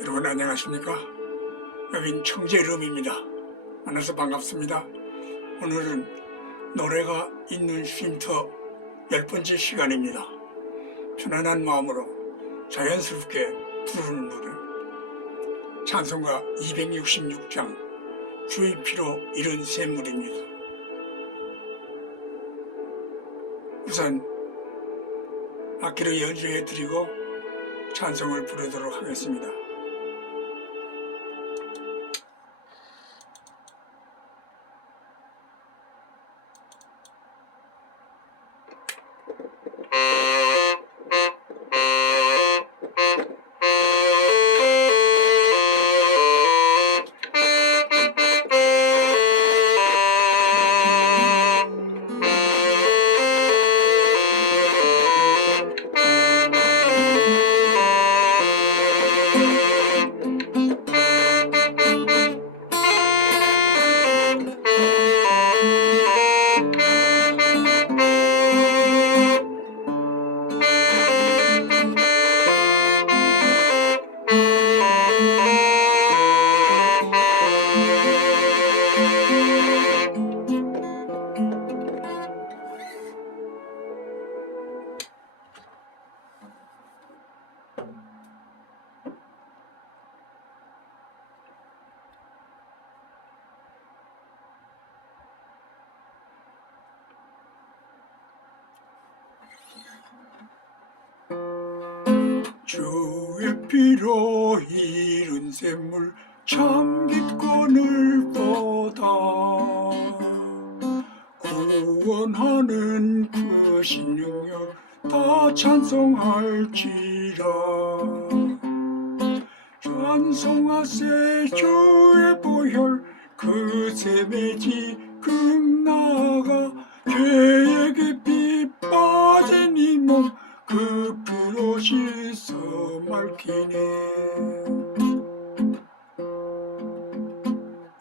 여러분 안녕하십니까? 여긴 청재름입니다. 만나서 반갑습니다. 오늘은 노래가 있는 쉼터 열 번째 시간입니다. 편안한 마음으로 자연스럽게 부르는 노래. 찬송가 266장 주의 피로 이룬 샘물입니다. 우선 악기로 연주해 드리고 찬송을 부르도록 하겠습니다. 주의 피로 이룬 샘물 참 기권을 보다 구원하는 그 신능력 다 찬송할지라. 찬송하세 주의 보혈 그 샘에 지금 나가 죄의 깊이 빠진 맑히네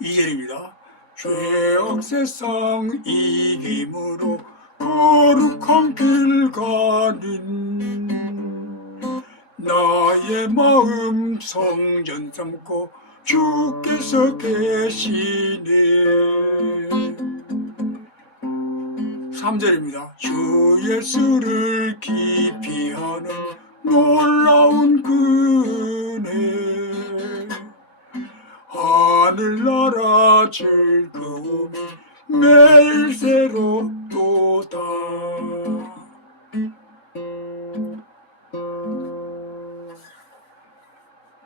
이절입니다 죄악 세상 이김으로 거룩한 길 가는 나의 마음 성전 삼고 주께서 계시네 3절입니다. 주 예수를 깊이 하는 즐거움이 매일 새롭도다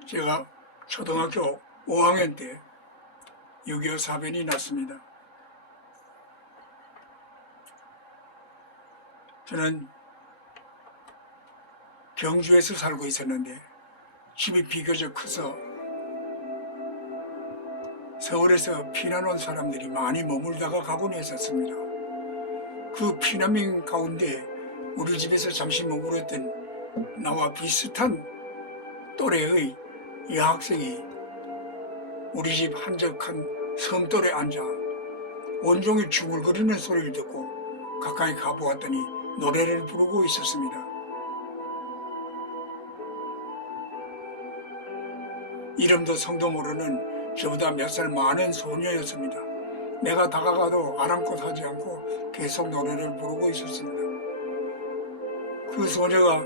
제가 초등학교 5학년 때 6.25 사변이 났습니다. 저는 경주에서 살고 있었는데 집이 비교적 커서 서울에서 피난 온 사람들이 많이 머물다가 가곤 했었습니다. 그 피난민 가운데 우리 집에서 잠시 머물었던 나와 비슷한 또래의 여학생이 우리 집 한적한 섬돌에 앉아 온종일 중얼거리는 소리를 듣고 가까이 가보았더니 노래를 부르고 있었습니다. 이름도 성도 모르는 저보다 몇 살 많은 소녀였습니다. 내가 다가가도 아랑곳하지 않고 계속 노래를 부르고 있었습니다. 그 소녀가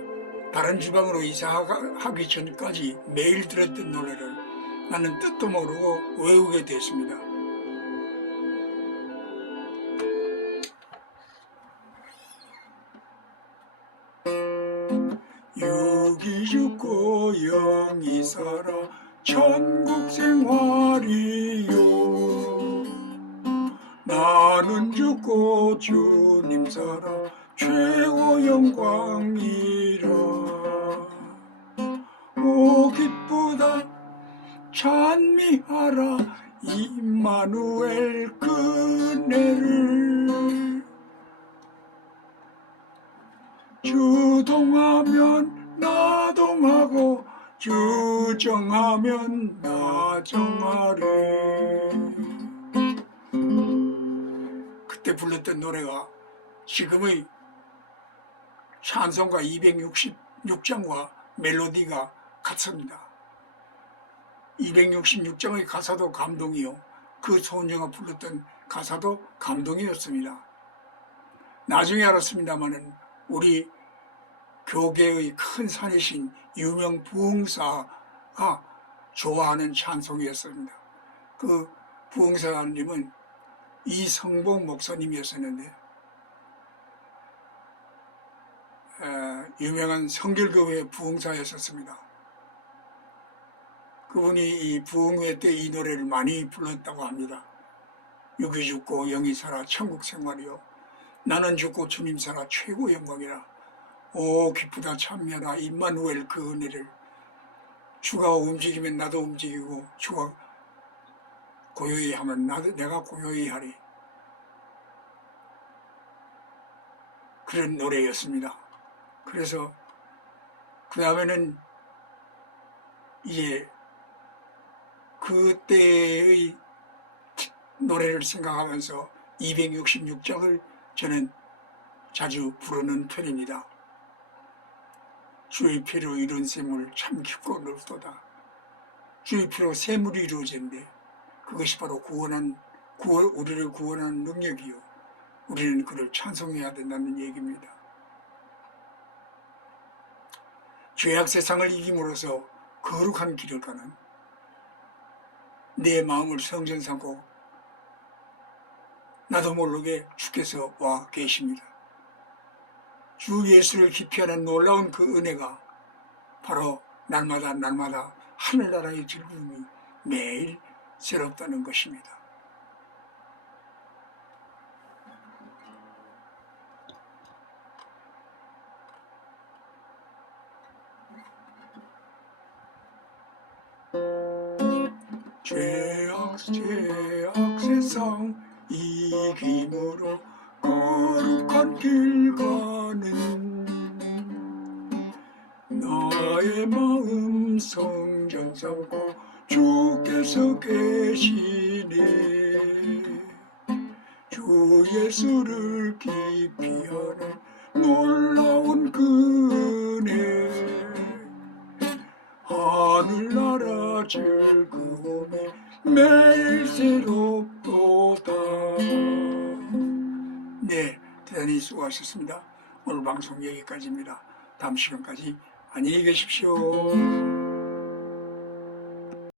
다른 지방으로 이사하기 전까지 매일 들었던 노래를 나는 뜻도 모르고 외우게 됐습니다. 육이 죽고 영이 살아 천국 생활이요. 나는 죽고 주님 살아 최고 영광이라. 오 기쁘다. 찬미하라 임마누엘 그네를. 주동하면 나동하고 주정하면 나정하리 그때 불렀던 노래가 지금의 찬송가 266장과 멜로디가 같습니다. 266장의 가사도 감동이요. 그 소녀가 불렀던 가사도 감동이었습니다. 나중에 알았습니다마는 우리 교계의 큰 산이신 유명 부흥사가 좋아하는 찬송이었습니다. 그 부흥사님은 이성봉 목사님이었었는데 에, 유명한 성결교회 부흥사였었습니다. 그분이 이 부흥회 때 이 노래를 많이 불렀다고 합니다. 육이 죽고 영이 살아 천국 생활이요. 나는 죽고 주님 살아 최고 영광이라. 오 기쁘다 참여라 임마누엘 그 은혜를. 주가 움직이면 나도 움직이고 주가 고요히 하면 나도 내가 고요히 하리. 그런 노래였습니다. 그래서 그 다음에는 이제 그때의 노래를 생각하면서 266장을 저는 자주 부르는 편입니다. 주의 피로 이룬 샘물 참 깊고 넓도다. 주의 피로 샘물이 이루어졌는데 그것이 바로 구원한 구원 우리를 구원하는 능력이요. 우리는 그를 찬송해야 된다는 얘기입니다. 죄악 세상을 이김으로써 거룩한 길을 가는 내 마음을 성전 삼고 나도 모르게 주께서 와 계십니다. 주 예수를 기피하는 놀라운 그 은혜가 바로 날마다 날마다 하늘나라의 즐거움이 매일 새롭다는 것입니다. 죄악 죄악 세상 이김으로 거룩한 길 가는 나의 마음 성전 삼고 주께서 계시네 주 예수를 기피하는 놀라운 그 은혜 하늘나라 즐거움이 매일 새롭도다. 네, 대단히 수고하셨습니다. 오늘 방송 여기까지입니다. 다음 시간까지 안녕히 계십시오.